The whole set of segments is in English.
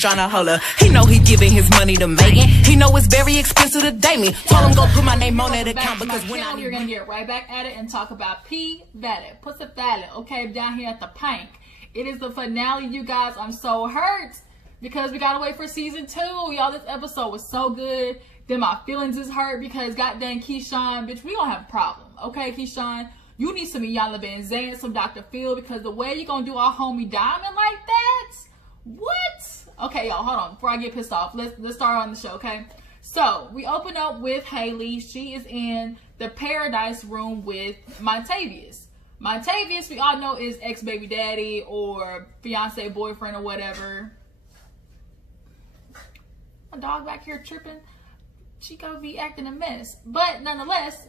tryna holler. He know he giving his money to Megan. He know it's very expensive to date me. Told him go put my name on that account because when you're gonna get right back at it and talk about P Valley, Pussy Valley, okay, down here at the pynk. It is the finale, you guys. I'm so hurt because we gotta wait for season 2. Y'all, this episode was so good. Then my feelings is hurt because goddamn Keshawn, bitch, we gonna have a problem, okay, Keshawn? You need some Iyanla Vanzant, some Dr. Phil, because the way you gonna do our homie Diamond like that? What? Okay, y'all, hold on. Before I get pissed off, let's start on the show, okay? So, we open up with Haley. She is in the paradise room with Montavious. Montavious, we all know, is ex-baby daddy or fiance, boyfriend, or whatever. My dog back here tripping. She gonna be acting a mess. But, nonetheless,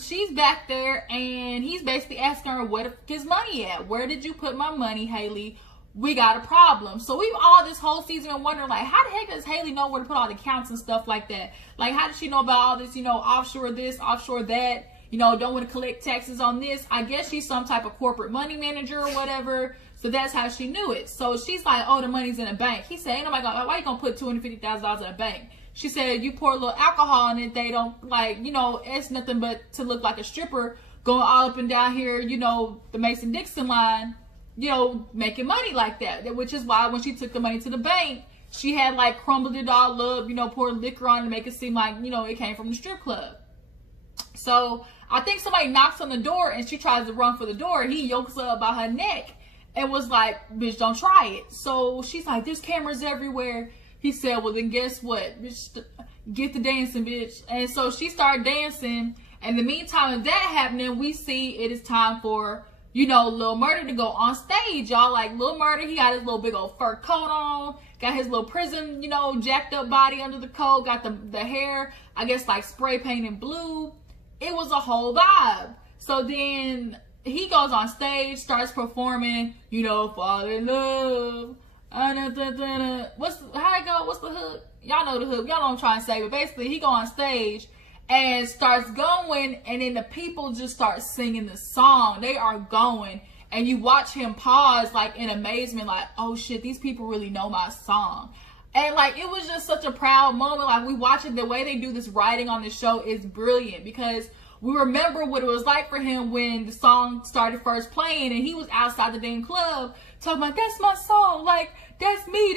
she's back there and he's basically asking her where his money at. Where did you put my money, Haley? We got a problem. So we've all this whole season been wondering, like, how the heck does Haley know where to put all the accounts and stuff like that? Like, how does she know about all this, you know, offshore this, offshore that, you know, don't want to collect taxes on this? I guess she's some type of corporate money manager or whatever. So that's how she knew it. So she's like, oh, the money's in a bank. He said, ain't nobody gonna, why you gonna put $250,000 in a bank? She said, you pour a little alcohol in it, they don't, like, you know, it's nothing but to look like a stripper going all up and down here, you know, the Mason-Dixon line, you know, making money like that. Which is why when she took the money to the bank, she had, like, crumbled it all up, you know, poured liquor on to make it seem like, you know, it came from the strip club. So I think somebody knocks on the door and she tries to run for the door. He yokes her up by her neck and was like, bitch, don't try it. So she's like, there's cameras everywhere. He said, well, then guess what? Bitch, get the dancing, bitch. And so she started dancing. And in the meantime of that happening, we see it is time for, you know, Lil Murda to go on stage, y'all. Like, Lil Murda, he got his little big old fur coat on. Got his little prison, you know, jacked up body under the coat. Got the hair, I guess, like spray painted blue. It was a whole vibe. So then he goes on stage, starts performing, you know, fall in love. How I go? What's the hook? Y'all know the hook. Y'all know what I'm trying to say. But basically, he go on stage and starts going, and then the people just start singing the song. They are going, and you watch him pause, like, in amazement, like, oh shit, these people really know my song. And, like, it was just such a proud moment. Like, we watch it, the way they do this writing on this show is brilliant, because we remember what it was like for him when the song started first playing, and he was outside the damn club talking about, that's my song, like, that's me,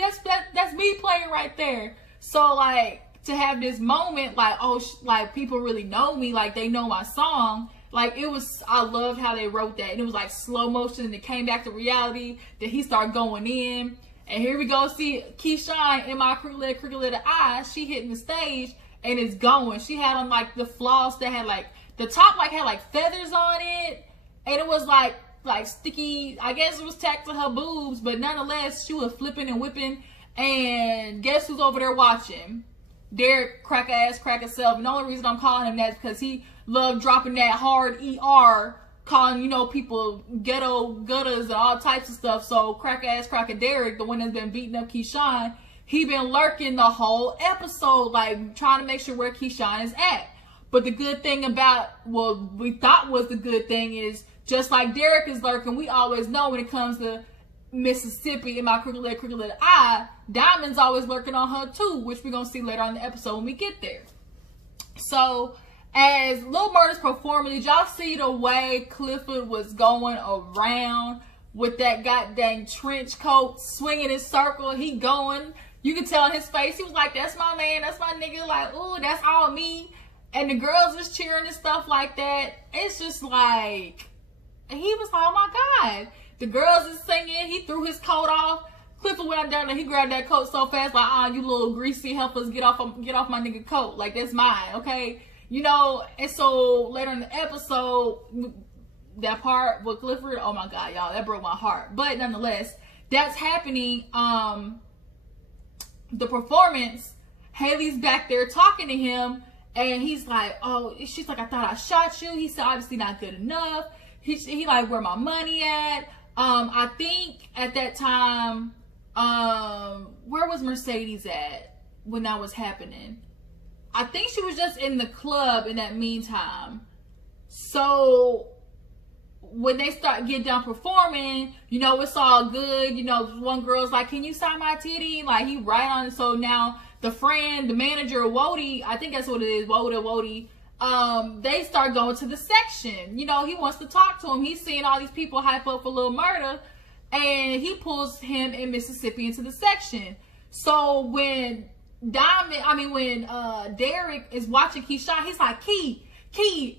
that's me playing right there. So, like, to have this moment, like, oh, like, people really know me, like, they know my song, like, it was, I loved how they wrote that, and it was, like, slow motion, and it came back to reality, that he started going in, and here we go, see Keshawn in my crooked little eyes, she hitting the stage, and it's going. She had on, like, the floss that had, like, the top, like, had, like, feathers on it, and it was, like sticky, I guess it was tacked to her boobs, but nonetheless, she was flipping and whipping, and guess who's over there watching? Derek crack herself, and the only reason I'm calling him that is because he loved dropping that hard ER, calling, you know, people ghetto gutters and all types of stuff. So cracker Derek, the one that's been beating up Keshawn, he been lurking the whole episode, like, trying to make sure where Keshawn is at. But the good thing about, well, we thought was the good thing is, just like Derek is lurking, we always know when it comes to Mississippi in my crooked little eye, Diamond's always lurking on her too, which we're going to see later on in the episode when we get there. So, as Lil Murda's performing, did y'all see the way Clifford was going around with that goddamn trench coat, swinging in circle? He going, you can tell in his face, he was like, that's my man, that's my nigga, like, ooh, that's all me. And the girls is cheering and stuff like that. It's just like, he was like, oh my God. The girls is singing. He threw his coat off. Clifford went down there. He grabbed that coat so fast, like, you little greasy helpers, get off my nigga coat. Like, that's mine, okay? You know, and so later in the episode, that part with Clifford, oh my God, y'all, that broke my heart. But nonetheless, that's happening. The performance, Haley's back there talking to him, and he's like, oh, she's like, I thought I shot you. He said, obviously not good enough. He like, where my money at? I think at that time, where was Mercedes at when that was happening? I think she was just in the club in that meantime. So when they get done performing, you know, it's all good. You know, one girl's like, can you sign my titty? Like, he right on it. So now the friend, the manager, Wody, I think that's what it is, Wody, they start going to the section. You know, he wants to talk to him. He's seeing all these people hype up for Lil Murda, and he pulls him and Mississippi into the section. So when Derek is watching Keshawn, he's like, Key,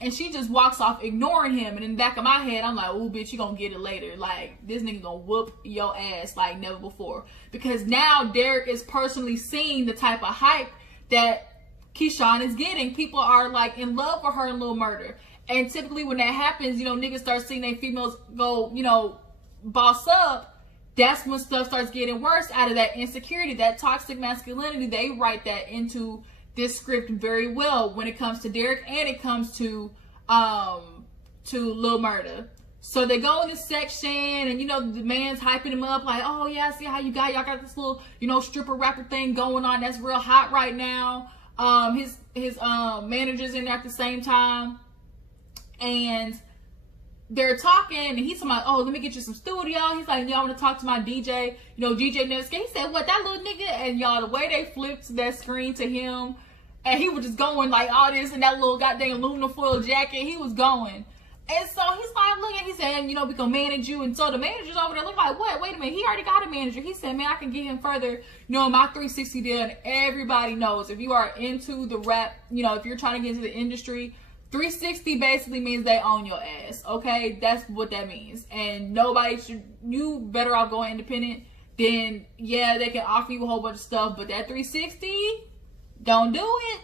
and she just walks off ignoring him. And in the back of my head, I'm like, oh, bitch, you gonna get it later. Like, this nigga gonna whoop your ass like never before. Because now Derek is personally seeing the type of hype that Keshawn is getting. People are like in love with her and Lil Murda. And typically when that happens, you know, niggas start seeing their females go, you know, boss up. That's when stuff starts getting worse out of that insecurity, that toxic masculinity. They write that into this script very well when it comes to Derek and it comes to Lil Murda. So they go in this section, and you know, the man's hyping him up like, oh yeah, I see how y'all got this little, you know, stripper rapper thing going on that's real hot right now. His manager's in there at the same time, and they're talking, and he's talking about, oh, let me get you some studio. He's like, y'all want to talk to my DJ, you know, DJ Nevsky. He said, what, that little nigga? And y'all, the way they flipped that screen to him, and he was just going like all this in that little goddamn aluminum foil jacket. He was going. And so he's like, look, he said, you know, we gonna manage you. And so the manager's over there looking like, what? Wait a minute. He already got a manager. He said, man, I can get him further. You know, my 360 deal. And everybody knows if you are into the rap, you know, if you're trying to get into the industry, 360 basically means they own your ass. Okay? That's what that means. And nobody should, you better off going independent. Then, yeah, they can offer you a whole bunch of stuff. But that 360, don't do it.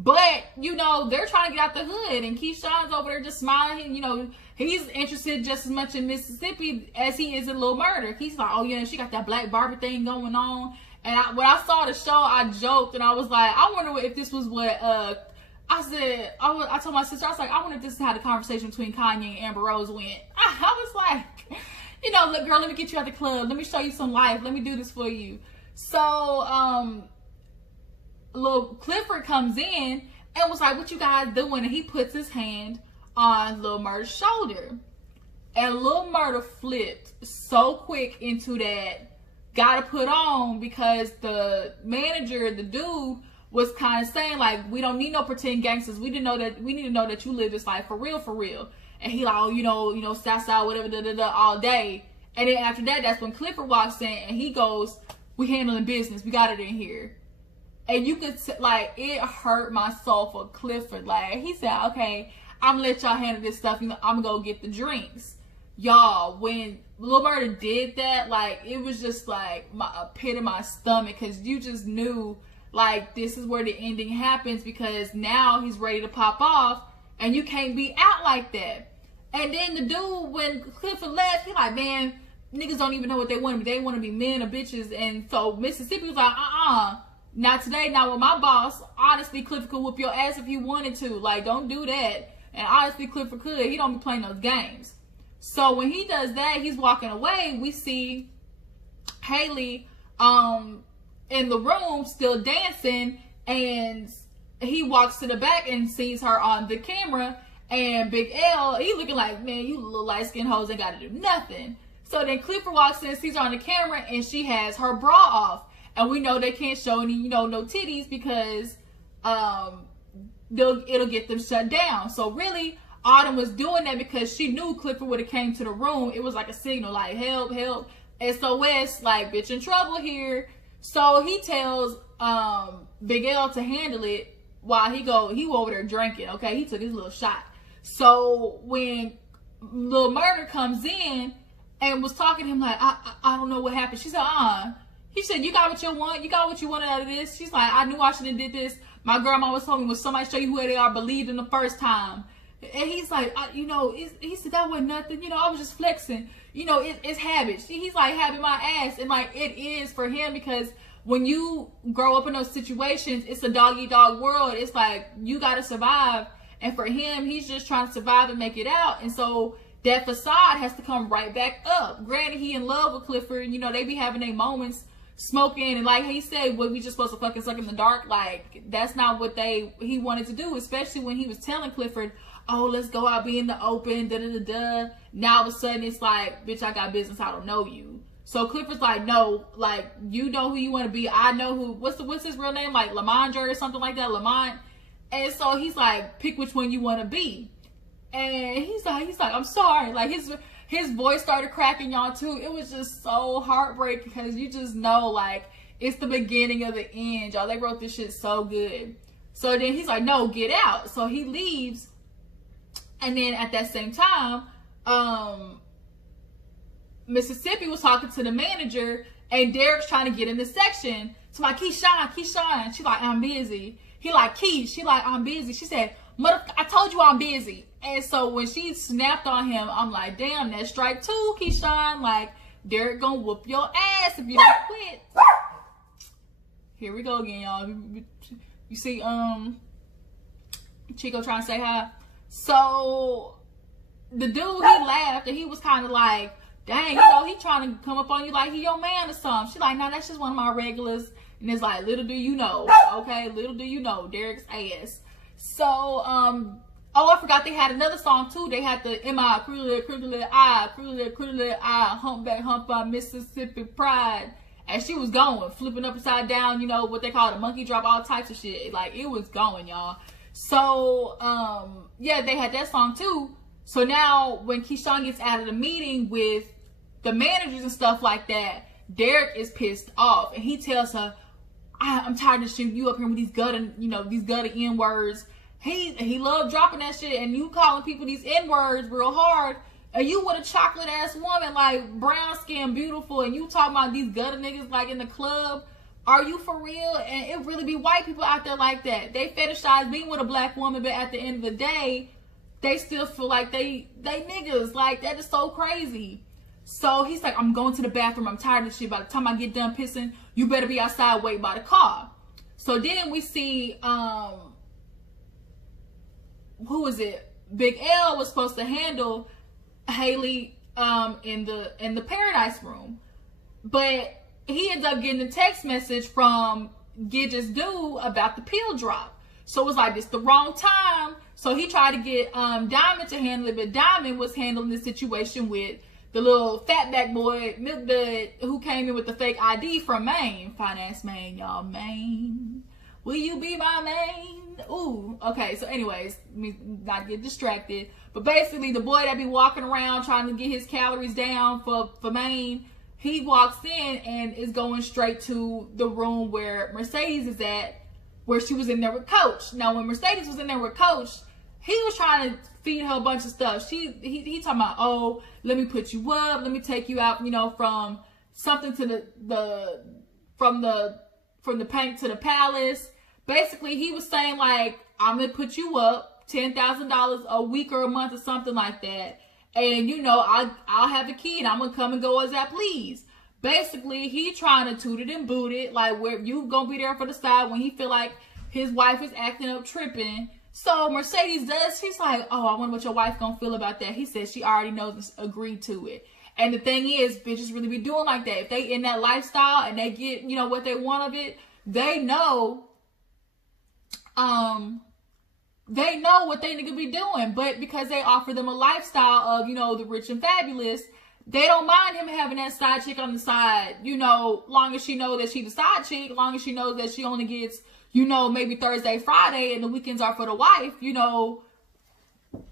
But, you know, they're trying to get out the hood, and Keshawn's over there just smiling. You know, he's interested just as much in Mississippi as he is in Lil Murda. He's like, oh, yeah, she got that black Barbie thing going on. And when I saw the show, I joked, and I was like, I wonder if this was what, I said, I told my sister, I was like, I wonder if this is how the conversation between Kanye and Amber Rose went. I was like, you know, look, girl, let me get you out the club. Let me show you some life. Let me do this for you. So, Lil Clifford comes in and was like, what you guys doing? And he puts his hand on Lil Murda's shoulder. And Lil Murda flipped so quick into that gotta put on, because the manager, the dude, was kind of saying like, we don't need no pretend gangsters. We need to know that you live this life for real, for real. And he like, oh, you know, Southside, whatever, all day. And then after that, that's when Clifford walks in and he goes, we handling business. We got it in here. And you could, like, it hurt my soul for Clifford. Like, he said, okay, I'm gonna let y'all handle this stuff. You know, I'm gonna go get the drinks. Y'all, when Lil Murda did that, like, it was just like a pit in my stomach, because you just knew, like, this is where the ending happens, because now he's ready to pop off, and you can't be out like that. And then the dude, when Clifford left, he like, man, niggas don't even know what they want to be. They want to be men or bitches. And so Mississippi was like, not today, not with my boss. Honestly, Clifford could whoop your ass if he wanted to. Like, don't do that. And honestly, Clifford could. He don't be playing those games. So when he does that, he's walking away. We see Haley in the room still dancing, and he walks to the back and sees her on the camera. And Big L, he looking like, man, you little light-skinned hoes ain't got to do nothing. So then Clifford walks in, sees her on the camera, and she has her bra off. And we know they can't show any, you know, no titties, because it'll get them shut down. So really, Autumn was doing that because she knew Clifford would have came to the room. It was like a signal, like, help, help. SOS, like, bitch in trouble here. So he tells Big L to handle it while he over there drinking, okay? He took his little shot. So when Lil Murda comes in and was talking to him like, I don't know what happened. She said, He said, you got what you want. You got what you wanted out of this. She's like, I knew I should have did this. My grandma was told me, when somebody show you who they are, believe them the first time. And he's like, you know, he said, that wasn't nothing. You know, I was just flexing. You know, it's habit. He's like, having my ass. And like, it is for him, because when you grow up in those situations, it's a dog-eat-dog world. It's like, you got to survive. And for him, he's just trying to survive and make it out. And so that facade has to come right back up. Granted, he in love with Clifford. You know, they be having their moments smoking, and like he said, what, we just supposed to fucking suck in the dark? Like, that's not what he wanted to do, especially when he was telling Clifford, oh, let's go out, be in the open, da-da-da-da. Now all of a sudden it's like, bitch, I got business, I don't know you. So Clifford's like, no, like, you know who you want to be. I know who, what's his real name? Like Lamondre or something like that, Lamont. And so he's like, pick which one you want to be. And he's like, I'm sorry. Like his voice started cracking, y'all, too. It was just so heartbreaking because you just know, like, it's the beginning of the end, y'all. They wrote this shit so good. So then he's like, no, get out. So he leaves. And then at that same time, Mississippi was talking to the manager, and Derek's trying to get in the section. So like, Keshawn. She like, I'm busy. He like, Keish. She like, I'm busy. She said, I told you I'm busy. And so when she snapped on him, I'm like, damn, that's strike 2, Keshawn. Like, Derek gonna whoop your ass if you don't quit. Here we go again, y'all. You see, Chico trying to say hi. So the dude, he laughed, and he was kind of like, dang, you know, he trying to come up on you like he your man or something. She like, nah, that's just one of my regulars. And it's like, little do you know, okay? Little do you know, Derek's ass. So, oh, I forgot they had another song too. They had the M.I. Humpback, hump by Mississippi Pride. And she was going, flipping up upside down, you know, what they call a monkey drop, all types of shit. Like, it was going, y'all. So, yeah, they had that song too. So now when Keshawn gets out of the meeting with the managers and stuff like that, Derek is pissed off. And he tells her, I'm tired of shooting you up here with these gutted, you know, these gutted N-words. He loved dropping that shit, and you calling people these N-words real hard. And you with a chocolate ass woman, like brown skin, beautiful, and you talking about these gutted niggas like in the club. Are you for real? And it really be white people out there like that. They fetishize being with a black woman, but at the end of the day, they still feel like they niggas. Like, that is so crazy. So he's like, I'm going to the bathroom. I'm tired of this shit. By the time I get done pissing, you better be outside waiting by the car. So then we see, who is it? Big L was supposed to handle Haley in the Paradise Room. But he ended up getting a text message from Gidget's dude about the pill drop. So it was like, it's the wrong time. So he tried to get Diamond to handle it, but Diamond was handling the situation with the little fatback boy, Milk Dud, who came in with the fake ID from Maine. Finance Maine, y'all. Maine. Will you be my Maine? Ooh. Okay, so anyways, let me not get distracted. But basically, the boy that be walking around trying to get his calories down for Maine, he walks in and is going straight to the room where Mercedes is at, where she was in there with Coach. Now, when Mercedes was in there with Coach, he was trying to feed her a bunch of stuff. He talking about, oh, let me put you up, let me take you out, you know, from something to from the pynk to the palace. Basically, he was saying like, I'm gonna put you up $10,000 a week or a month or something like that, and you know, I'll have a key and I'm gonna come and go as I please. Basically, he trying to toot it and boot it, like where you gonna be there for the side when he feel like his wife is acting up, tripping. So Mercedes does, she's like, oh, I wonder what your wife gonna feel about that. He says she already knows and agreed to it. And the thing is, bitches really be doing like that. If they in that lifestyle and they get, you know, what they want of it, they know what they nigga be doing. But because they offer them a lifestyle of, you know, the rich and fabulous, they don't mind him having that side chick on the side, you know, long as she knows that she the side chick, long as she knows that she only gets, you know, maybe Thursday, Friday, and the weekends are for the wife, you know,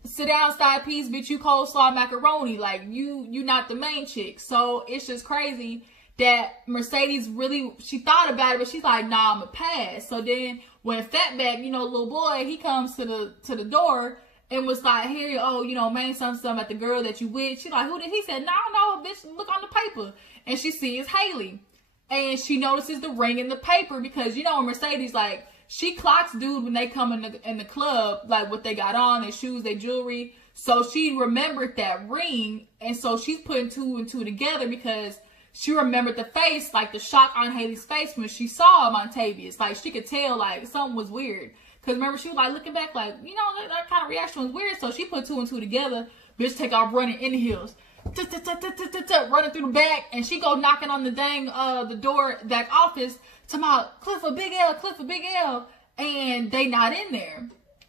sit down, side piece, bitch, you coleslaw macaroni, like, you not the main chick. So it's just crazy that Mercedes really, she thought about it, but she's like, nah, I'ma pass. So then when Fatback, you know, little boy, he comes to the door and was like, here, oh, you know, man, something about the girl that you with. She like, who did he said, no, bitch, look on the paper. And she sees Haley. And she notices the ring in the paper because, you know, Mercedes, like, she clocks dude when they come in the club, like what they got on, their shoes, their jewelry. So she remembered that ring. And so she's putting two and two together because she remembered the face, like the shock on Haley's face when she saw Montavious. Like, she could tell, like, something was weird. Because remember, she was like looking back, like, you know, that kind of reaction was weird. So she put two and two together. Bitch take off running in the hills. Running through the back, and she go knocking on the dang the door back office, talking about Clifford Big L, and they not in there.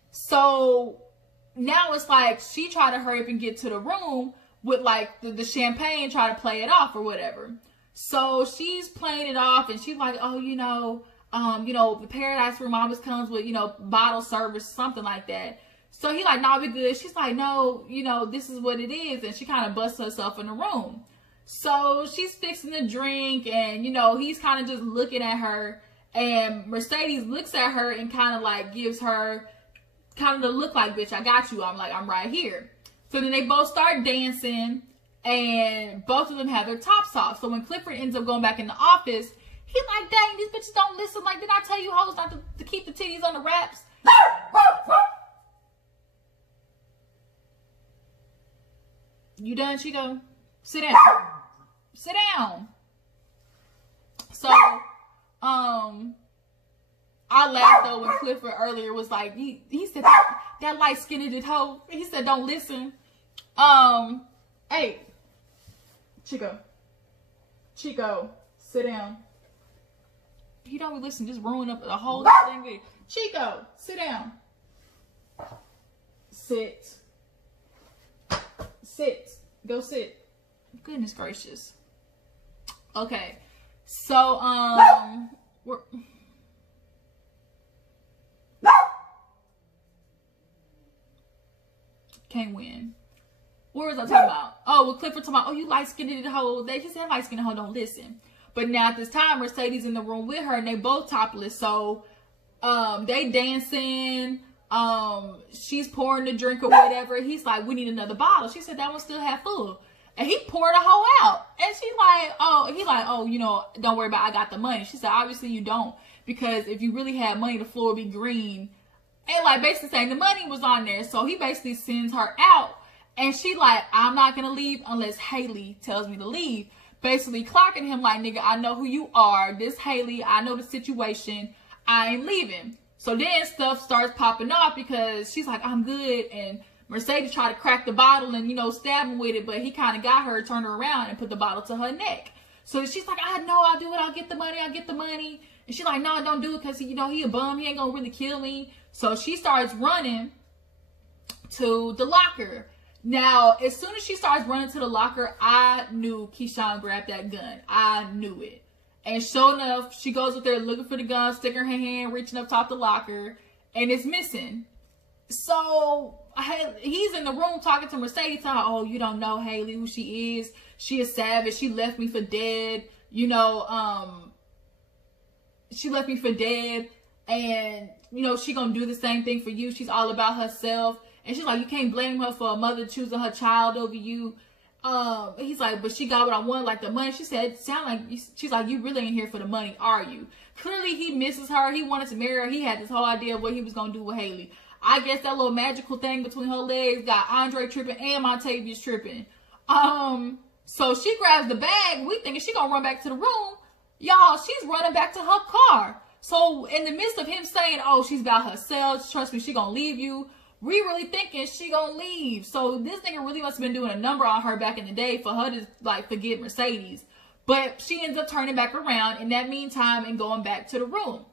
So now it's like she tried to hurry up and get to the room with like the champagne, try to play it off or whatever. So she's playing it off, and she's like, oh, the Paradise Room always comes with, bottle service, something like that. So he like, nah, we good. She's like, no, this is what it is. And she kind of busts herself in the room. So she's fixing the drink, and, he's kind of just looking at her. And Mercedes looks at her and kind of like gives her kind of the look like, bitch, I got you. I'm like, I'm right here. So then they both start dancing, and both of them have their tops off. So when Clifford ends up going back in the office, he's like, dang, these bitches don't listen. Like, did I tell you hoes not to keep the titties on the wraps? You done, Chico? Sit down. Sit down. So, I laughed though when Clifford earlier was like, he said that light-skinned hoe. He said, don't listen. Hey, Chico, sit down. He don't listen, just ruin up the whole thing. Chico, sit down. Sit. Go sit. Goodness gracious. Okay. So, we're... Can't win. What was I talking about? Oh, with Clifford talking about, oh, you light-skinned hoe. They just said light-skinned hoe, don't listen. But now at this time, Mercedes in the room with her, and they both topless. So, they dancing. She's pouring the drink or whatever. He's like, we need another bottle. She said that one still half full. And he poured a hoe out. And she's like, don't worry about it, I got the money. She said, obviously you don't. Because if you really had money, the floor would be green. And like basically saying the money was on there. So he basically sends her out. And she like, I'm not going to leave unless Haley tells me to leave. Basically clocking him like, nigga, I know who you are. This Haley, I know the situation. I ain't leaving. So then stuff starts popping off because she's like, I'm good. And Mercedes tried to crack the bottle and, stab him with it. But he kind of got her, turned her around and put the bottle to her neck. So she's like, I know, I'll do it. I'll get the money. And she's like, no, don't do it because, he a bum. He ain't going to really kill me. So she starts running to the locker. Now, as soon as she starts running to the locker, I knew Keshawn grabbed that gun. I knew it. And sure enough, she goes up there looking for the gun, sticking her hand, reaching up top the locker, and it's missing. So he's in the room talking to Mercedes, telling her, oh, you don't know Haley, who she is. She is savage. She left me for dead. She left me for dead. And, she gonna do the same thing for you. She's all about herself. And she's like, you can't blame her for a mother choosing her child over you. He's like, but she got what I want, like the money. She said, she's like, you really ain't here for the money, are you? Clearly he misses her. He wanted to marry her. He had this whole idea of what he was going to do with Haley. I guess that little magical thing between her legs got Andre tripping and Montavious tripping. So she grabs the bag. We thinking she going to run back to the room. Y'all, she's running back to her car. So in the midst of him saying, oh, she's about herself, trust me, she going to leave you. We really thinking she gonna leave. So this nigga really must have been doing a number on her back in the day for her to like forget Mercedes. But she ends up turning back around in that meantime and going back to the room.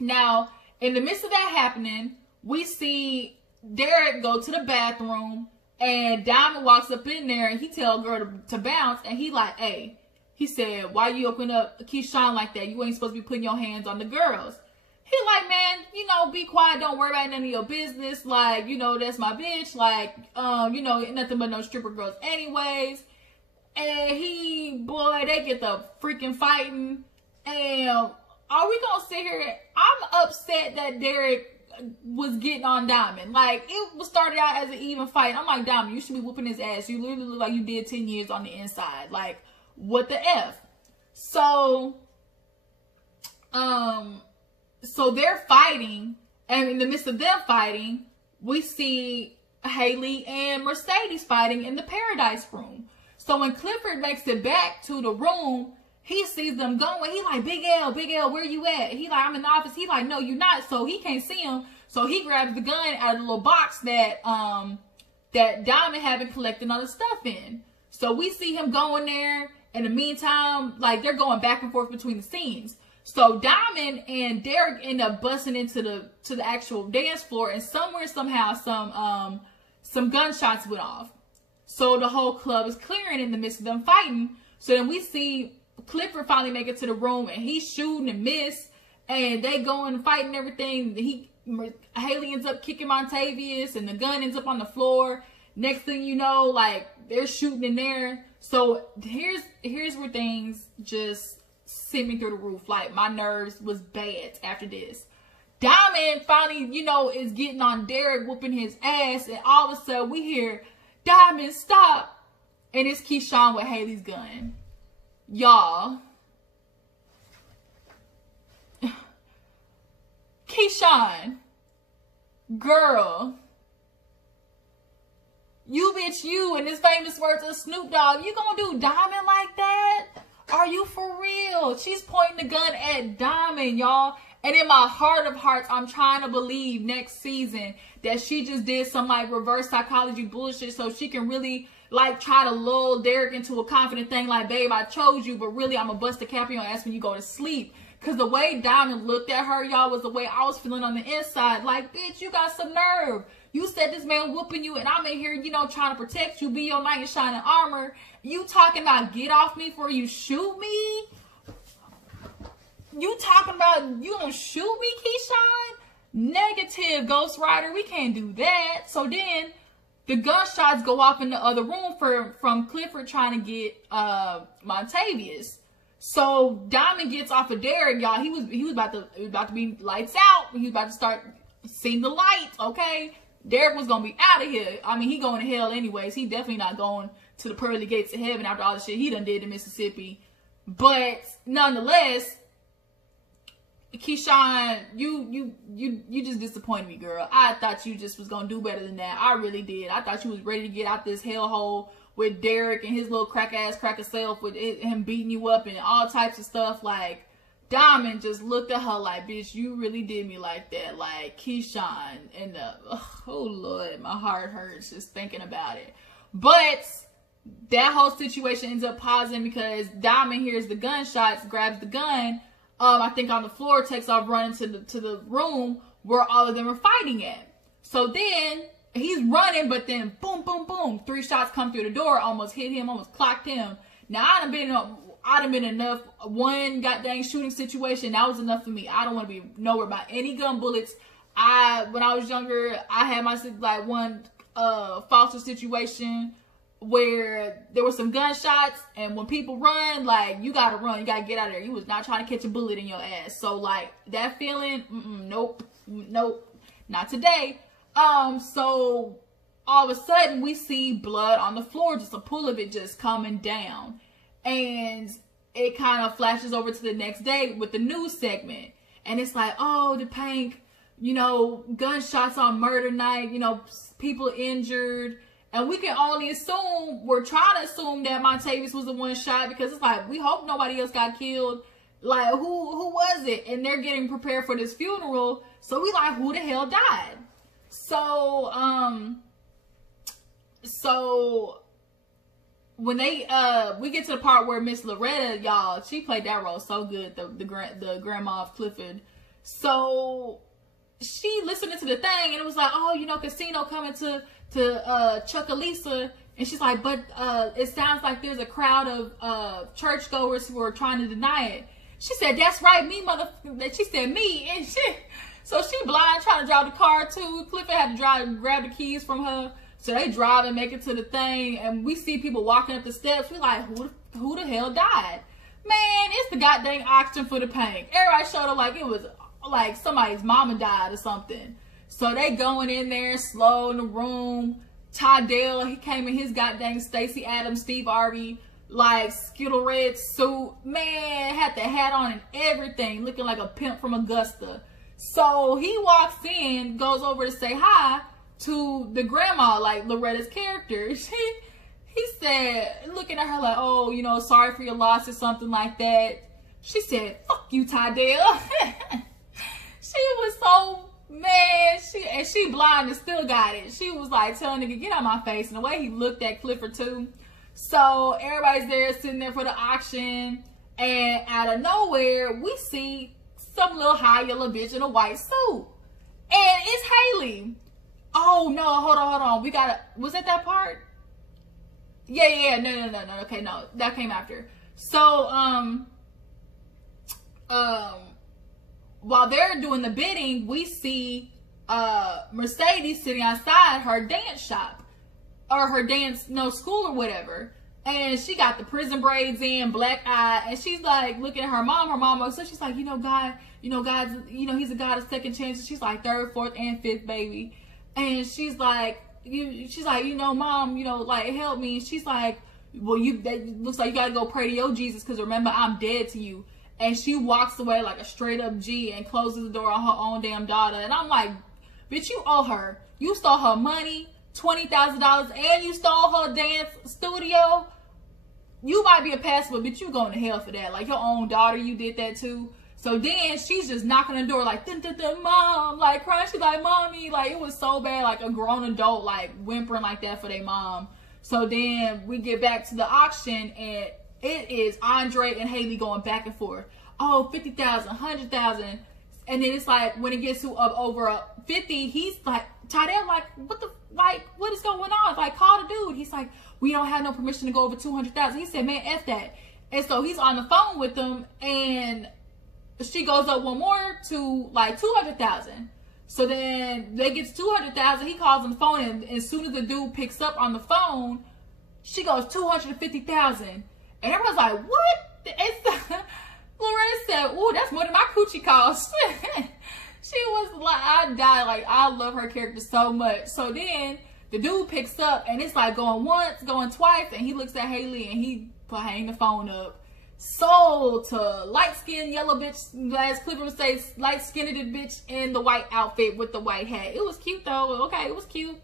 Now, in the midst of that happening, we see Derek go to the bathroom and Diamond walks up in there and he tell a girl to bounce and he like, hey, he said, why you open up Keshawn like that? You ain't supposed to be putting your hands on the girls. He like, man, be quiet. Don't worry about none of your business. Like, that's my bitch. Like, nothing but no stripper girls anyways. And they get the freaking fighting. And are we going to sit here? I'm upset that Derek was getting on Diamond. Like, it started out as an even fight. I'm like, Diamond, you should be whooping his ass. You literally look like you did 10 years on the inside. Like, what the F? So they're fighting, and in the midst of them fighting, we see Haley and Mercedes fighting in the Paradise Room. So when Clifford makes it back to the room, he sees them going. He like, Big L, where you at? He like, I'm in the office. He like, no, you're not. So he can't see him. So he grabs the gun out of the little box that Diamond had been collecting all the stuff in. So we see him going there. In the meantime, like, they're going back and forth between the scenes. So Diamond and Derek end up busting into the actual dance floor, and somewhere somehow some gunshots went off. So the whole club is clearing in the midst of them fighting. So then we see Clifford finally make it to the room, and he's shooting and miss, and they going and fighting and everything. Haley ends up kicking Montavious, and the gun ends up on the floor. Next thing you know, like, they're shooting in there. So here's where things just sent me through the roof. Like, my nerves was bad after this. Diamond finally, you know, is getting on Derek, whooping his ass, and all of a sudden we hear, Diamond, stop. And it's Keshawn with Haley's gun. Y'all. Keshawn. Girl. You bitch, you, in this famous words of Snoop Dogg, you gonna do Diamond like that? Are you for real? She's pointing the gun at Diamond, y'all. And in my heart of hearts, I'm trying to believe next season that she just did some like reverse psychology bullshit so she can really like try to lull Derek into a confident thing like, babe, I chose you, but really I'm gonna bust the cap on your ass when you go to sleep. Because the way Diamond looked at her, y'all, was the way I was feeling on the inside. Like, bitch, you got some nerve. You said this man whooping you, and I'm in here, you know, trying to protect you, be your knight in shining armor. You talking about get off me before you shoot me? You talking about you gonna shoot me, Keshawn? Negative, Ghost Rider. We can't do that. So then the gunshots go off in the other room from Clifford trying to get Montavious. So Diamond gets off of Derek, y'all. He was about to be lights out. He was about to start seeing the lights, okay? Derek was gonna be out of here. I mean, he going to hell anyways. He definitely not going to the pearly gates of heaven after all the shit he done did in Mississippi. But nonetheless, Keshawn, you just disappointed me, girl. I thought you just was gonna do better than that. I really did. I thought you was ready to get out this hellhole with Derek and his little cracker self, with him beating you up and all types of stuff. Like, Diamond just looked at her like, bitch, you really did me like that. Like, Keshawn, and oh Lord, my heart hurts just thinking about it. But that whole situation ends up pausing because Diamond hears the gunshots, grabs the gun, I think on the floor, takes off running to the room where all of them are fighting at. So then he's running, but then boom, boom, boom, 3 shots come through the door, almost hit him, almost clocked him. Now I'd have been enough, one goddamn shooting situation, that was enough for me. I don't want to be nowhere by any gun bullets. When I was younger, I had my like one foster situation where there were some gunshots, and when people run, like, you gotta run, you gotta get out of there. You was not trying to catch a bullet in your ass. So like that feeling, nope, not today. So all of a sudden we see blood on the floor, just a pool of it just coming down. And it kind of flashes over to the next day with the news segment. And it's like, oh, the pynk, you know, gunshots on murder night, you know, people injured. And we can only assume, we're trying to assume that Montavious was the one shot, because it's like, we hope nobody else got killed. Like, who was it? And they're getting prepared for this funeral. So we like, who the hell died? So, when we get to the part where Miss Loretta, y'all, she played that role so good, the grandma of Clifford. So she listened to the thing, and it was like, oh, you know, Casino coming to Chuckalisa, and she's like, but it sounds like there's a crowd of churchgoers who are trying to deny it. She said, that's right, me, motherfucker. She said, me, and shit. So she blind, trying to drive the car too. Clifford had to grab the keys from her. So they drive and make it to the thing, and we see people walking up the steps. We like, who the hell died? Man, it's the goddamn auction for the pynk. Everybody showed up like it was like somebody's mama died or something. So they going in there slow in the room. Tydell, he came in his goddamn Stacey Adams, Steve Harvey, like Skittle red suit. Man, had the hat on and everything, looking like a pimp from Augusta. So he walks in, goes over to say hi to the grandma, like Loretta's character. He said, looking at her like, oh, you know, sorry for your loss or something like that. She said, fuck you, Tydell. She was so mad. She blind and still got it. She was like, tell nigga, get out my face. And the way he looked at Clifford too. So everybody's there sitting there for the auction. And out of nowhere, we see some little high yellow bitch in a white suit. And it's Haley. Oh, no, hold on. We gotta, was that part? Yeah, no. Okay, no, that came after. So, while they're doing the bidding, we see Mercedes sitting outside her dance shop or her school or whatever, and she got the prison braids in, black eye, and she's like looking at her mom. So she's like, God's, he's a God of second chances. She's like third, fourth, and fifth, baby, and she's like, Mom, like help me. She's like, well, that looks like you gotta go pray to your Jesus, because remember, I'm dead to you. And she walks away like a straight up G and closes the door on her own damn daughter. And I'm like, bitch, you owe her. You stole her money, $20,000, and you stole her dance studio. You might be a pastor, but bitch, you going to hell for that. Like your own daughter, you did that too. So then she's just knocking on the door like, Mom, like crying. She's like, Mommy, like it was so bad, like a grown adult, like whimpering like that for their mom. So then we get back to the auction, and it is Andre and Haley going back and forth. Oh, 50,000, 100,000. And then it's like, when it gets to over 50, he's like, Tydell, like, what is going on? It's like, call the dude. He's like, we don't have no permission to go over 200,000. He said, man, F that. And so he's on the phone with them, and she goes up one more to like 200,000. So then they get to 200,000. He calls on the phone, and as soon as the dude picks up on the phone, she goes 250,000. And everyone's like, what? Loretta said, ooh, that's more than my coochie cost. She was like, I died. Like, I love her character so much. So then the dude picks up, and it's like going once, going twice, and he looks at Haley, and he hang the phone up. Sold to light-skinned yellow bitch, as Clifford would say, light-skinned bitch in the white outfit with the white hat. It was cute though. Okay, it was cute.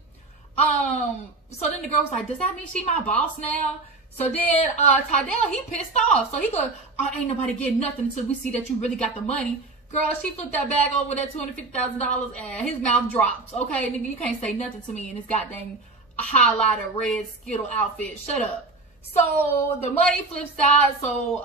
So then the girl was like, does that mean she my boss now? So then Tydell, he pissed off. So he goes, oh, ain't nobody getting nothing until we see that you really got the money. Girl, she flipped that bag over that $250,000, and his mouth drops. Okay, nigga, you can't say nothing to me in this goddamn highlighter red Skittle outfit. Shut up. So the money flips out. So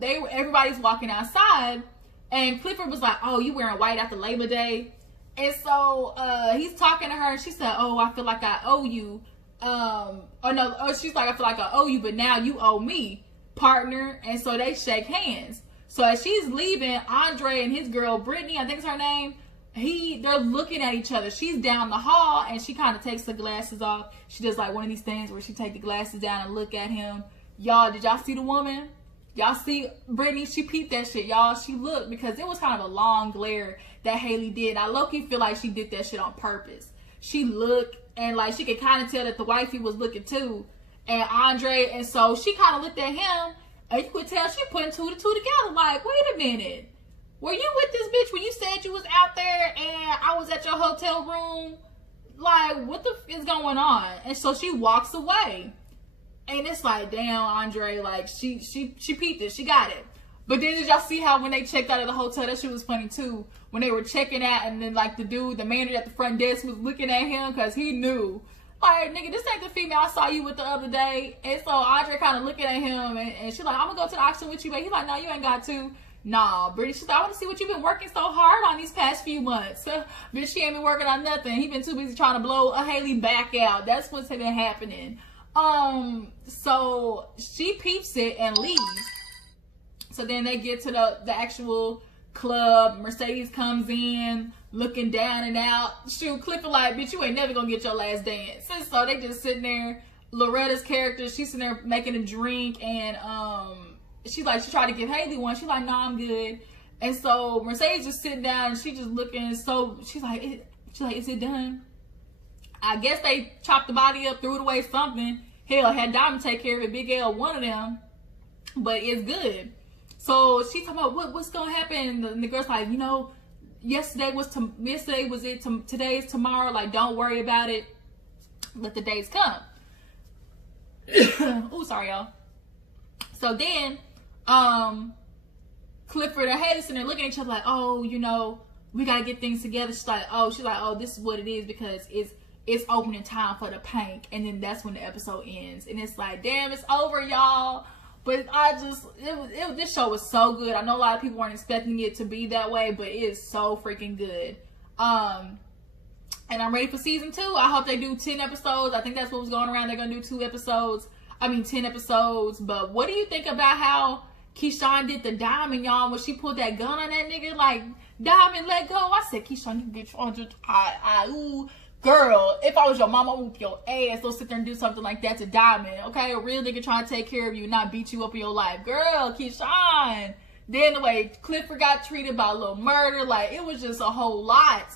everybody's walking outside, and Clifford was like, oh, you wearing white after Labor Day? And so he's talking to her, and she said, oh, I feel like I owe you. She's like, I feel like I owe you, but now you owe me, partner. And so they shake hands. So as she's leaving, Andre and his girl Brittany, I think it's her name, they're looking at each other. She's down the hall, and she kind of takes the glasses off. She does like one of these things where she take the glasses down and look at him. Y'all, did y'all see the woman? Y'all see Brittany? She peeped that shit, y'all. She looked, because it was kind of a long glare that Haley did. I low-key feel like she did that shit on purpose. She looked, and like she could kind of tell that the wifey was looking too, and Andre, and so she kind of looked at him, and you could tell she putting two to two together. Like, wait a minute, were you with this bitch when you said you was out there and I was at your hotel room? Like, what the f is going on? And so she walks away, and it's like, damn, Andre, like she peeped it, she got it. But then did y'all see how when they checked out of the hotel, that shit was funny too. When they were checking out, and then like the dude, the manager at the front desk was looking at him because he knew. Like, nigga, this ain't the female I saw you with the other day. And so Andre kind of looking at him, and she's like, I'm gonna go to the auction with you, but he's like, no, you ain't got to. Nah, Brittany, she's like, I want to see what you've been working so hard on these past few months. Bitch, she ain't been working on nothing. He been too busy trying to blow a Haley back out. That's what's been happening. So she peeps it and leaves. So then they get to the actual club. Mercedes comes in, looking down and out. Shoot, Clifford like, bitch, you ain't never gonna get your last dance. And so they just sitting there. Loretta's character, she's sitting there making a drink, and she tried to give Haley one. She's like, nah, I'm good. And so Mercedes just sitting down, and she just looking. So she's like, is it done? I guess they chopped the body up, threw it away, something. Hell, had Diamond take care of it. Big L, one of them, but it's good. So she's talking about what's gonna happen. And the girl's like, yesterday was it. Today's tomorrow. Like, don't worry about it. Let the days come. Oh, sorry, y'all. So then, Clifford and Haley sitting there looking at each other like, oh, we gotta get things together. She's like, oh, this is what it is, because it's opening time for the pynk. And then that's when the episode ends. And it's like, damn, it's over, y'all. But this show was so good. I know a lot of people weren't expecting it to be that way, but it is so freaking good. And I'm ready for season 2. I hope they do 10 episodes. I think that's what was going around. They're going to do 10 episodes. But what do you think about how Keshawn did the diamond, y'all, when she pulled that gun on that nigga? Like, diamond, let go. I said, Keshawn, you get your ooh. Girl, if I was your mama, I would whoop your ass. Don't sit there and do something like that to Diamond, okay? A real nigga trying to take care of you, not beat you up in your life. Girl, Keshawn. Then the way Clifford got treated by a little murder, like, it was just a whole lot.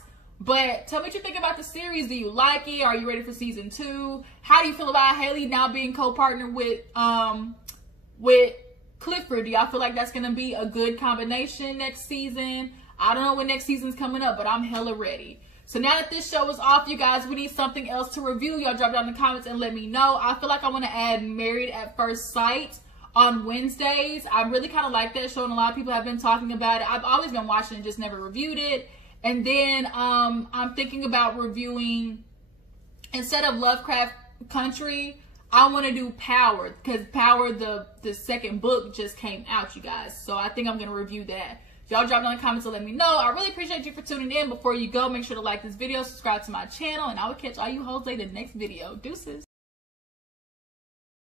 But tell me what you think about the series. Do you like it? Are you ready for season 2? How do you feel about Haley now being co-partnered with Clifford? Do y'all feel like that's gonna be a good combination next season? I don't know when next season's coming up, but I'm hella ready. So now that this show is off, you guys, we need something else to review. Y'all drop down in the comments and let me know. I feel like I want to add Married at First Sight on Wednesdays. I really kind of like that show, and a lot of people have been talking about it. I've always been watching it, just never reviewed it. And then I'm thinking about reviewing, instead of Lovecraft Country, I want to do Power, because Power, the second book, just came out, you guys. So I think I'm going to review that. Y'all drop down in the comments and let me know. I really appreciate you for tuning in. Before you go, make sure to like this video, subscribe to my channel, and I will catch all you hoes later in the next video. Deuces.